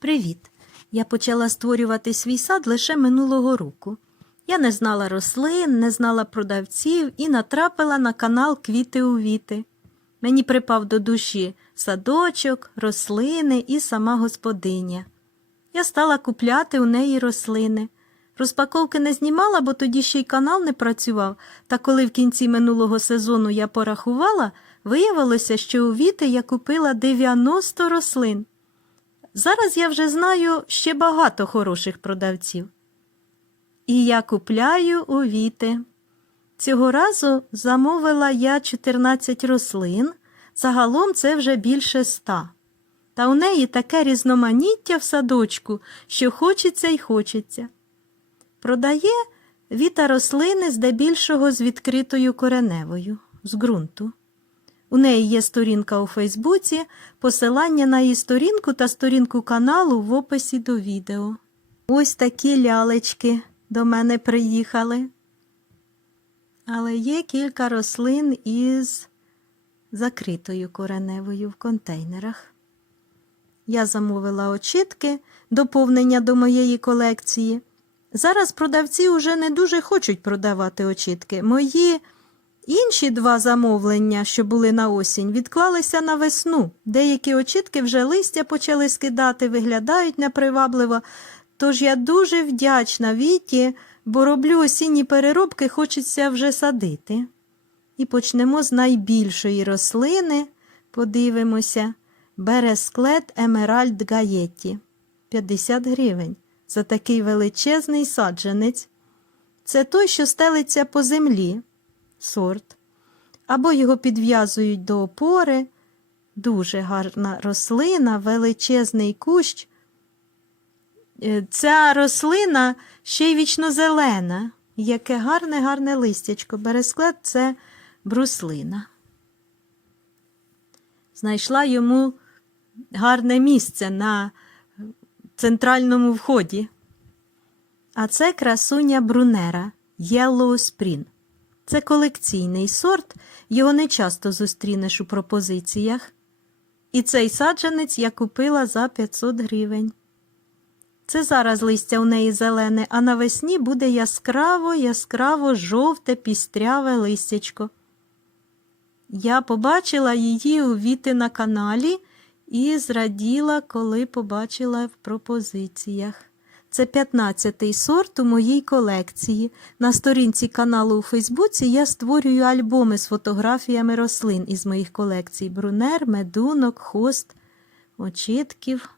Привіт! Я почала створювати свій сад лише минулого року. Я не знала рослин, не знала продавців і натрапила на канал Квіти у віти. Мені припав до душі садочок, рослини і сама господиня. Я стала купляти у неї рослини. Розпаковки не знімала, бо тоді ще й канал не працював, та коли в кінці минулого сезону я порахувала, виявилося, що у Віти я купила 90 рослин. Зараз я вже знаю ще багато хороших продавців. І я купляю у Віти. Цього разу замовила я 14 рослин, загалом це вже більше ста. Та у неї таке різноманіття в садочку, що хочеться й хочеться. Продає Віта рослини здебільшого з відкритою кореневою, з ґрунту. У неї є сторінка у Фейсбуці, посилання на її сторінку та сторінку каналу в описі до відео. Ось такі лялечки до мене приїхали. Але є кілька рослин із закритою кореневою в контейнерах. Я замовила очітки, доповнення до моєї колекції. Зараз продавці уже не дуже хочуть продавати очітки. Мої інші два замовлення, що були на осінь, відклалися на весну. Деякі очітки вже листя почали скидати, виглядають непривабливо. Тож я дуже вдячна Віті, бо роблю осінні переробки, хочеться вже садити. І почнемо з найбільшої рослини. Подивимося. Бересклет Емеральд Гаєтті. 50 гривень за такий величезний саджанець. Це той, що стелиться по землі, сорт. Або його підв'язують до опори. Дуже гарна рослина, величезний кущ. Е, Ця рослина ще й вічно-зелена. Яке гарне, гарне листячко. Бересклет це бруслина. Знайшла йому гарне місце на центральному вході. А це красуня Брунера Yellow Spring. Це колекційний сорт, його не часто зустрінеш у пропозиціях. І цей саджанець я купила за 500 гривень. Це зараз листя у неї зелене, а навесні буде яскраво, яскраво жовте пістряве листячко. Я побачила її у Віти на каналі і зраділа, коли побачила в пропозиціях. Це 15-й сорт у моїй колекції. На сторінці каналу у Фейсбуці я створюю альбоми з фотографіями рослин із моїх колекцій: брунер, медунок, хост, очітків.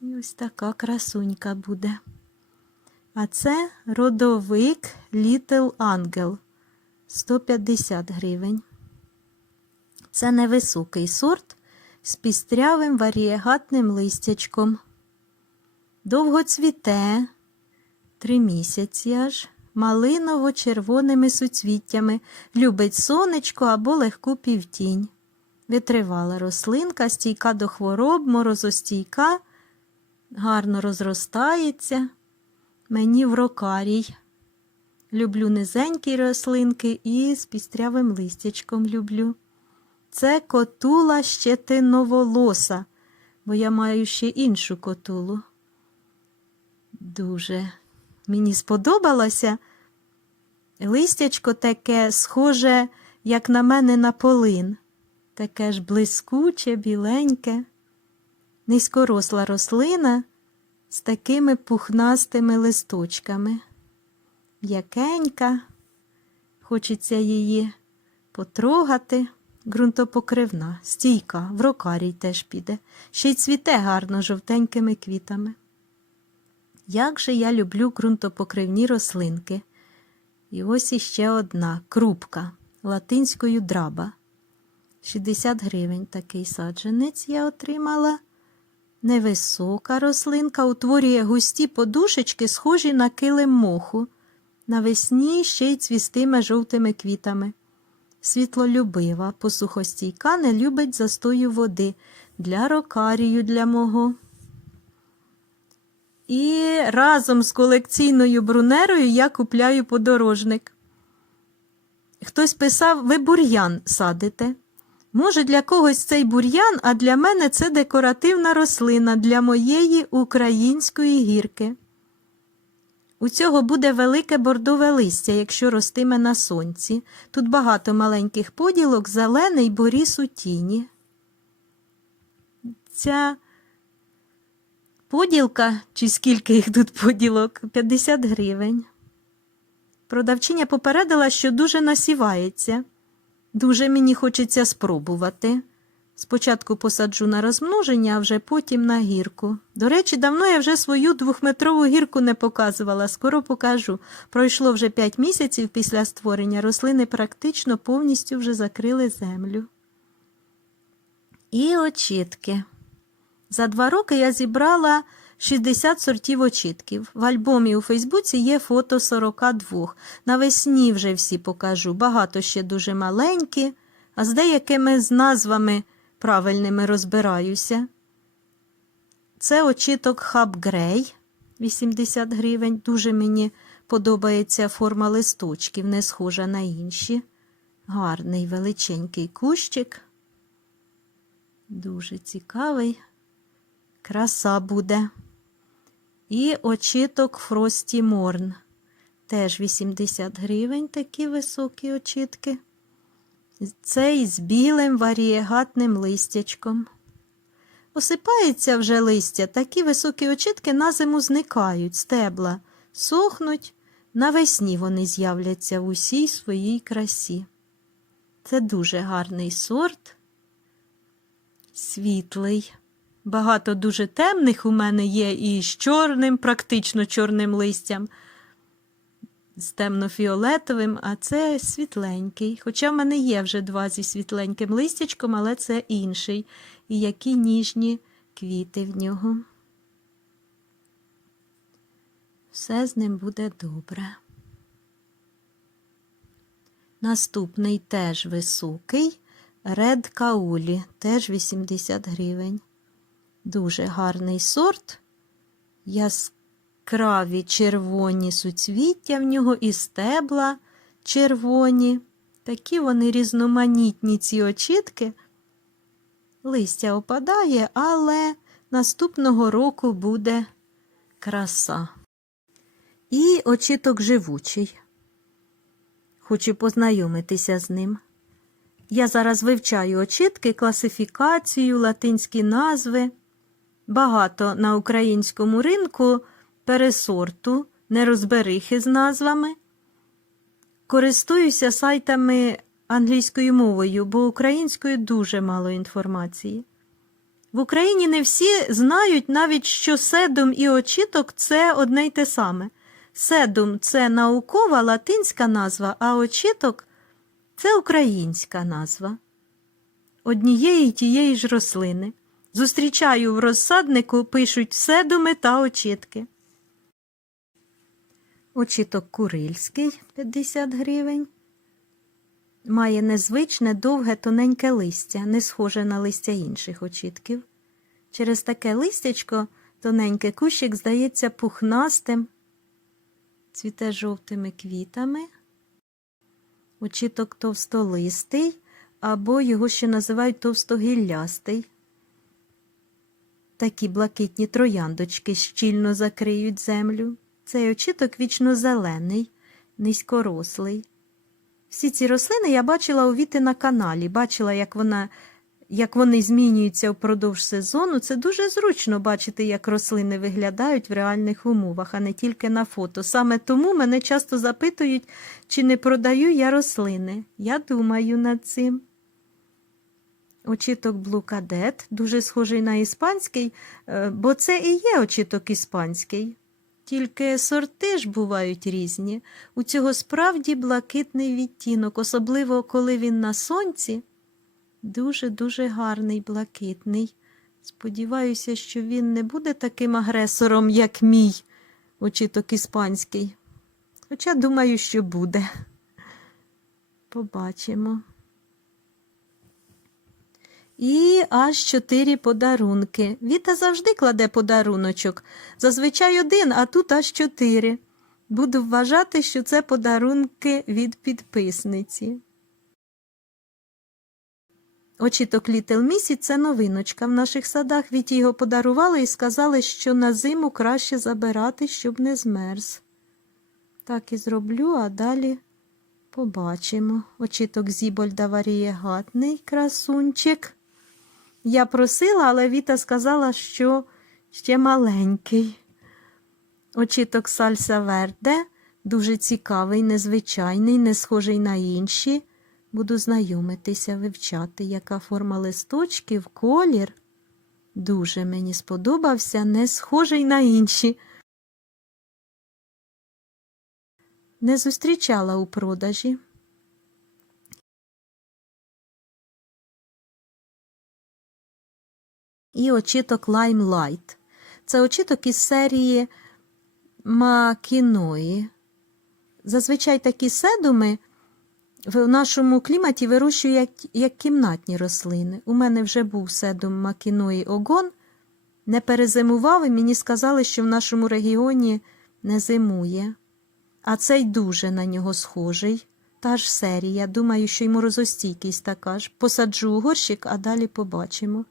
І ось така красунька буде. А це родовик Little Angel 150 гривень. Це невисокий сорт з пістрявим варієгатним листячком. Довго цвіте, три місяці аж, малиново-червоними суцвіттями, любить сонечко або легку півтінь. Витривала рослинка, стійка до хвороб, морозостійка, гарно розростається. Мені в рокарій. Люблю низенькі рослинки і з пістрявим листячком люблю. Це котула щетиноволоса, бо я маю ще іншу котулу. Дуже мені сподобалося. Листячко таке схоже, як на мене на полин, таке ж блискуче, біленьке, низькоросла рослина з такими пухнастими листочками. М'якенька, хочеться її потрогати. Ґрунтопокривна, стійка, в рокарій теж піде, ще й цвіте гарно жовтенькими квітами. Як же я люблю ґрунтопокривні рослинки. І ось іще одна крупка латинською драба. 60 гривень такий саджанець я отримала. Невисока рослинка утворює густі подушечки, схожі на килим моху. Навесні ще й цвістиме жовтими квітами. Світлолюбива, посухостійка, не любить застою води для рокарію для мого. І разом з колекційною брунерою я купляю подорожник. Хтось писав, ви бур'ян садите. Може, для когось цей бур'ян, а для мене це декоративна рослина для моєї української гірки. У цього буде велике бордове листя, якщо ростиме на сонці. Тут багато маленьких поділок, зелений боріс у тіні. Ця поділка, чи скільки їх тут поділок, 50 гривень. Продавчиня попередила, що дуже насівається. Дуже мені хочеться спробувати. Спочатку посаджу на розмноження, а вже потім на гірку. До речі, давно я вже свою двохметрову гірку не показувала, скоро покажу. Пройшло вже п'ять місяців після створення, рослини практично повністю вже закрили землю. І очітки. За два роки я зібрала 60 сортів очітків. В альбомі у Фейсбуці є фото 42. Навесні вже всі покажу. Багато ще дуже маленькі, а з деякими з назвами правильними розбираюся. Це очіток Хаб Грей 80 гривень. Дуже мені подобається форма листочків, не схожа на інші. Гарний величенький кущик. Дуже цікавий. Краса буде. І очіток Фрості Морн. Теж 80 гривень такі високі очітки. Цей з білим варієгатним листячком. Осипається вже листя, такі високі очітки на зиму зникають, стебла, сохнуть, навесні вони з'являться в усій своїй красі. Це дуже гарний сорт, світлий. Багато дуже темних у мене є і з чорним, практично чорним листям, з темно-фіолетовим, а це світленький. Хоча в мене є вже два зі світленьким листячком, але це інший. І які ніжні квіти в нього. Все з ним буде добре. Наступний теж високий, ред каулі, теж 80 гривень. Дуже гарний сорт. Яскраві червоні суцвіття в нього і стебла червоні. Такі вони різноманітні ці очітки. Листя опадає, але наступного року буде краса. І очіток живучий. Хочу познайомитися з ним. Я зараз вивчаю очітки, класифікацію, латинські назви. Багато на українському ринку пересорту, нерозберихи з назвами. Користуюся сайтами англійською мовою, бо українською дуже мало інформації. В Україні не всі знають навіть, що седум і очіток це одне й те саме. Седум це наукова латинська назва, а очіток це українська назва однієї тієї ж рослини. Зустрічаю в розсаднику, пишуть седуми та очітки. Очіток курильський 50 гривень. Має незвичне довге тоненьке листя, не схоже на листя інших очітків. Через таке листячко тоненький кущик здається пухнастим, цвіте жовтими квітами. Очіток товстолистий, або його ще називають товстогіллястий. Такі блакитні трояндочки щільно закриють землю. Цей очіток вічно зелений, низькорослий. Всі ці рослини я бачила у Віти на каналі, бачила, як, вона, як вони змінюються впродовж сезону. Це дуже зручно бачити, як рослини виглядають в реальних умовах, а не тільки на фото. Саме тому мене часто запитують, чи не продаю я рослини. Я думаю над цим. Очіток блукадет, дуже схожий на іспанський, е, бо це і є очіток іспанський. Тільки сорти ж бувають різні. У цього справді блакитний відтінок, особливо коли він на сонці. Дуже-дуже гарний блакитний. Сподіваюся, що він не буде таким агресором, як мій очіток іспанський. Хоча думаю, що буде. Побачимо. І аж чотири подарунки. Віта завжди кладе подаруночок. Зазвичай один, а тут аж чотири. Буду вважати, що це подарунки від підписниці. Очіток Літл Місі це новиночка в наших садах. Віті його подарували і сказали, що на зиму краще забирати, щоб не змерз. Так і зроблю, а далі побачимо. Очіток Зібольда варієгатний красунчик. Я просила, але Віта сказала, що ще маленький. Очіток Сальса Верде дуже цікавий, незвичайний, не схожий на інші. Буду знайомитися, вивчати, яка форма листочків, колір. Дуже мені сподобався, не схожий на інші. Не зустрічала у продажі. І очіток Limelight. Це очіток із серії Макіної. Зазвичай такі седуми в нашому кліматі вирощую як, кімнатні рослини. У мене вже був седум Макіної Огон. Не перезимував і мені сказали, що в нашому регіоні не зимує. А цей дуже на нього схожий. Та ж серія. Думаю, що й морозостійкість така ж. Посаджу у горщик, а далі побачимо.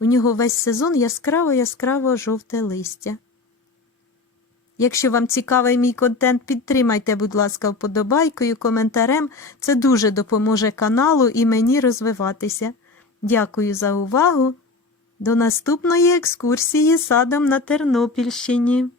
У нього весь сезон яскраво-яскраво жовте листя. Якщо вам цікавий мій контент, підтримайте, будь ласка, вподобайкою, коментарем. Це дуже допоможе каналу і мені розвиватися. Дякую за увагу. До наступної екскурсії садом на Тернопільщині.